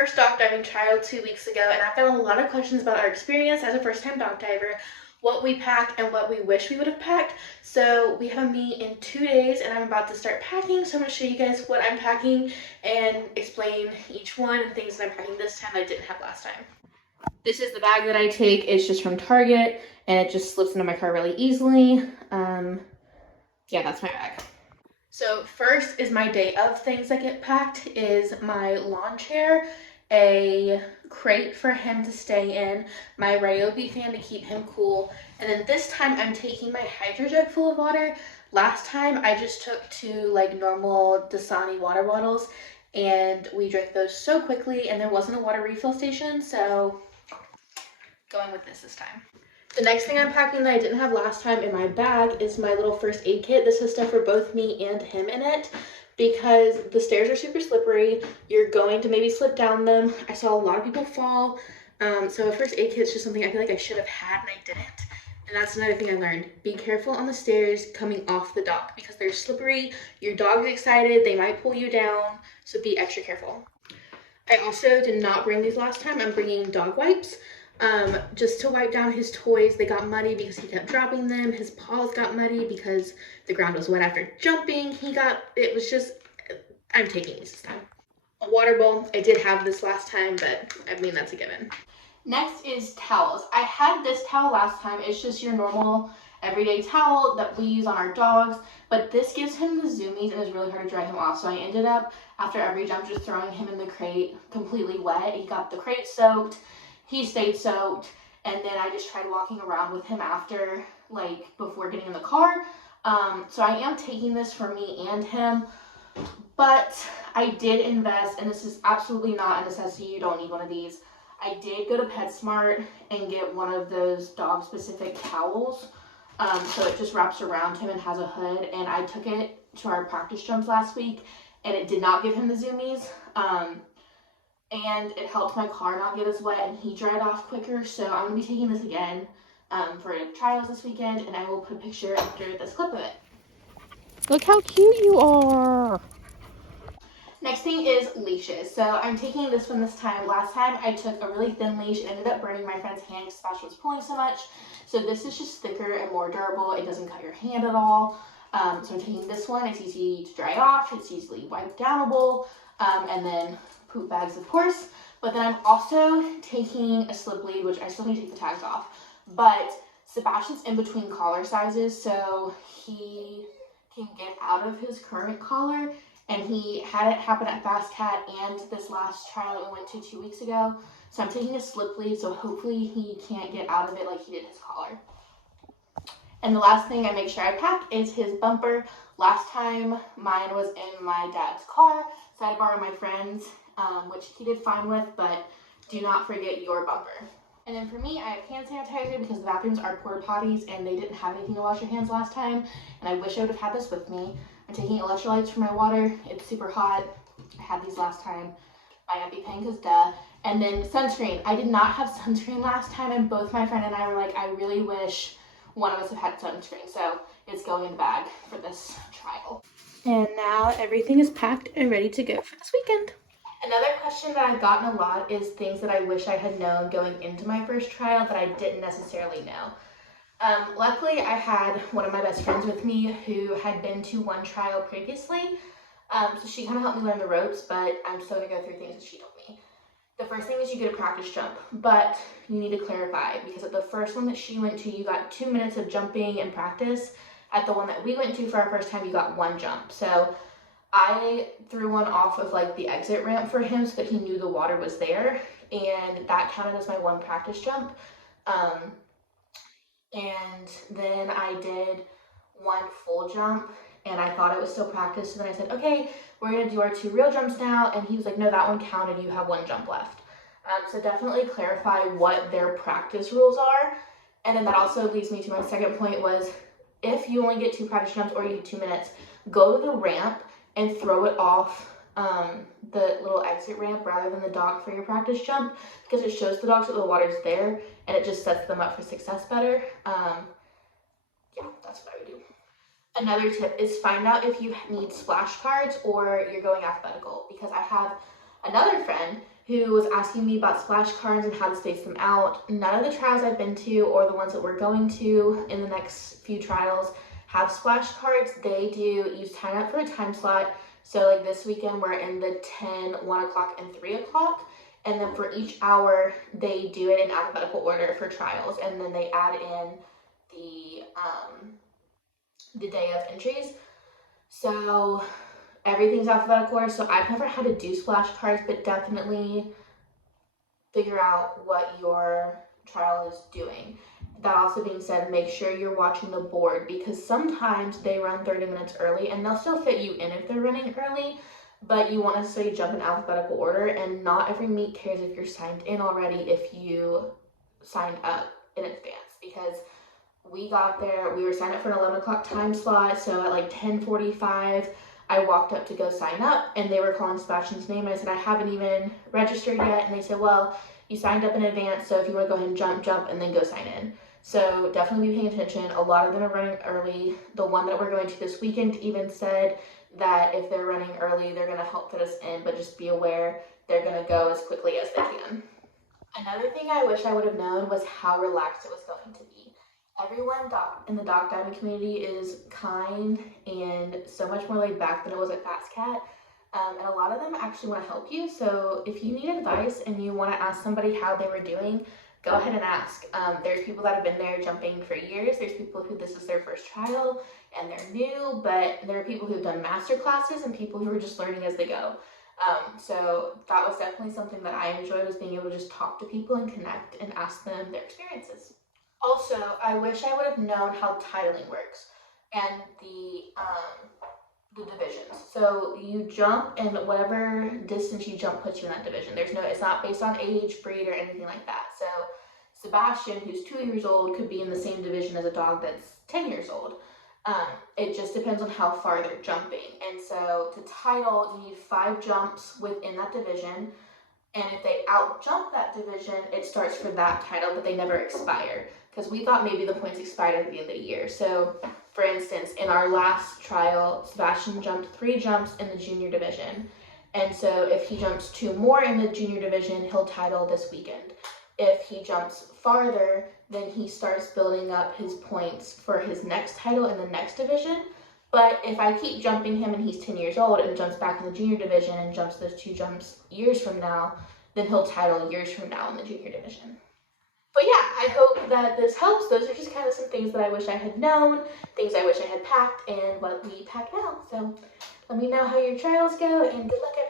first dock diving trial 2 weeks ago, and I've got a lot of questions about our experience as a first-time dock diver, what we packed, and what we wish we would have packed. So we have a meet in 2 days, and I'm about to start packing, so I'm going to show you guys what I'm packing and explain each one and things that I'm packing this time that I didn't have last time. This is the bag that I take. It's just from Target, and it just slips into my car really easily. Yeah, that's my bag. So first is my day of things that get packed is my lawn chair, a crate for him to stay in, my Ryobi fan to keep him cool, and then this time I'm taking my hydro jug full of water. Last time I just took 2 like normal Dasani water bottles and we drank those so quickly and there wasn't a water refill station, so going with this time. The next thing I'm packing that I didn't have last time in my bag is my little first aid kit. This has stuff for both me and him in it because the stairs are super slippery. You're going to maybe slip down them. I saw a lot of people fall. So a first aid kit is just something I feel like I should have had and I didn't. And that's another thing I learned. Be careful on the stairs coming off the dock because they're slippery. Your dog's excited. They might pull you down. So be extra careful. I also did not bring these last time. I'm bringing dog wipes. Just to wipe down his toys. They got muddy because he kept dropping them. His paws got muddy because the ground was wet after jumping. I'm taking these this time. A water bowl. I did have this last time, but I mean, that's a given. Next is towels. I had this towel last time. It's just your normal everyday towel that we use on our dogs, but this gives him the zoomies and is really hard to dry him off. So I ended up, after every jump, just throwing him in the crate completely wet. He got the crate soaked. He stayed soaked, and then I just tried walking around with him after, like, before getting in the car. So I am taking this for me and him, but I did invest, and this is absolutely not a necessity. You don't need one of these. I did go to PetSmart and get one of those dog-specific towels. So it just wraps around him and has a hood, and I took it to our practice jumps last week, and it did not give him the zoomies. And it helped my car not get as wet and he dried off quicker. So I'm going to be taking this again for trials this weekend, and I will put a picture after this clip of it. Look how cute you are. Next thing is leashes. So I'm taking this one this time. Last time I took a really thin leash and ended up burning my friend's hand because Sebastian was pulling so much. So this is just thicker and more durable. It doesn't cut your hand at all. So I'm taking this one. It's easy to dry off. It's easily wipe downable. And then poop bags, of course. But then I'm also taking a slip lead, which I still need to take the tags off. But Sebastian's in between collar sizes, so he can get out of his current collar. And he had it happen at Fast Cat and this last trial that we went to 2 weeks ago. So I'm taking a slip lead, so hopefully he can't get out of it like he did his collar. And the last thing I make sure I pack is his bumper. Last time mine was in my dad's car, so I had to borrow my friend's, which he did fine with, but do not forget your bumper. And then for me, I have hand sanitizer because the bathrooms are porta potties and they didn't have anything to wash your hands last time, and I wish I would have had this with me. I'm taking electrolytes for my water. It's super hot. I had these last time. My EpiPen, because duh. And then sunscreen. I did not have sunscreen last time, and both my friend and I were like, I really wish one of us had sunscreen. So it's going in the bag for this trial. And now everything is packed and ready to go for this weekend. Another question that I've gotten a lot is things that I wish I had known going into my first trial that I didn't necessarily know. Luckily, I had one of my best friends with me who had been to one trial previously, so she kind of helped me learn the ropes, but I'm still going to go through things that she told me. The first thing is you get a practice jump, but you need to clarify, because at the first one that she went to, you got 2 minutes of jumping in practice. At the one that we went to for our first time, you got 1 jump. So I threw one off of like the exit ramp for him so that he knew the water was there, and that counted as my 1 practice jump. And then I did 1 full jump, and I thought it was still practice. So then I said, okay, we're gonna do our 2 real jumps now. And he was like, no, that one counted, you have 1 jump left. So definitely clarify what their practice rules are. And then that also leads me to my second point was, if you only get 2 practice jumps or you get 2 minutes, go to the ramp and throw it off the little exit ramp rather than the dock for your practice jump, because it shows the dogs that the water's there and it just sets them up for success better. Yeah, that's what I would do. Another tip is find out if you need splash cards or you're going alphabetical, because I have another friend who was asking me about splash cards and how to space them out. None of the trials I've been to or the ones that we're going to in the next few trials have splash cards. They do, you sign up for a time slot. So like this weekend, we're in the 10, 1 o'clock, and 3 o'clock. And then for each hour, they do it in alphabetical order for trials. And then they add in the day of entries. So everything's alphabetical order. So I've never had to do splash cards, but definitely figure out what your trial is doing. That also being said, make sure you're watching the board, because sometimes they run 30 minutes early and they'll still fit you in if they're running early, but you won't necessarily jump in alphabetical order, and not every meet cares if you're signed in already if you signed up in advance. Because we got there, we were signed up for an 11 o'clock time slot, so at like 10:45 I walked up to go sign up and they were calling Sebastian's name. I said, I haven't even registered yet, and they said, well, you signed up in advance, so if you want to go ahead and jump and then go sign in. So definitely be paying attention. A lot of them are running early. The one that we're going to this weekend even said that if they're running early, they're going to help fit us in, but just be aware they're going to go as quickly as they can. Another thing I wish I would have known was how relaxed it was going to be. Everyone in the Doc Diving community is kind and so much more laid back than it was at FastCat. And a lot of them actually want to help you. So if you need advice and you want to ask somebody how they were doing, go ahead and ask. There's people that have been there jumping for years. There's people who this is their first trial and they're new, but there are people who've done master classes and people who are just learning as they go. So that was definitely something that I enjoyed, was being able to just talk to people and connect and ask them their experiences. Also, I wish I would have known how titling works and the divisions. So you jump, and whatever distance you jump puts you in that division. It's not based on age, breed, or anything like that. So Sebastian, who's 2 years old, could be in the same division as a dog that's 10 years old. It just depends on how far they're jumping. And so to title, you need 5 jumps within that division. And if they out jump that division, it starts for that title, but they never expire. Because we thought maybe the points expired at the end of the year. So for instance, in our last trial, Sebastian jumped 3 jumps in the junior division. And so if he jumps 2 more in the junior division, he'll title this weekend. If he jumps farther, then he starts building up his points for his next title in the next division. But if I keep jumping him and he's 10 years old and jumps back in the junior division and jumps those 2 jumps years from now, then he'll title years from now in the junior division. But yeah, I hope that this helps. Those are just kind of some things that I wish I had known, things I wish I had packed, and what we pack now. So let me know how your trials go, and good luck, everyone.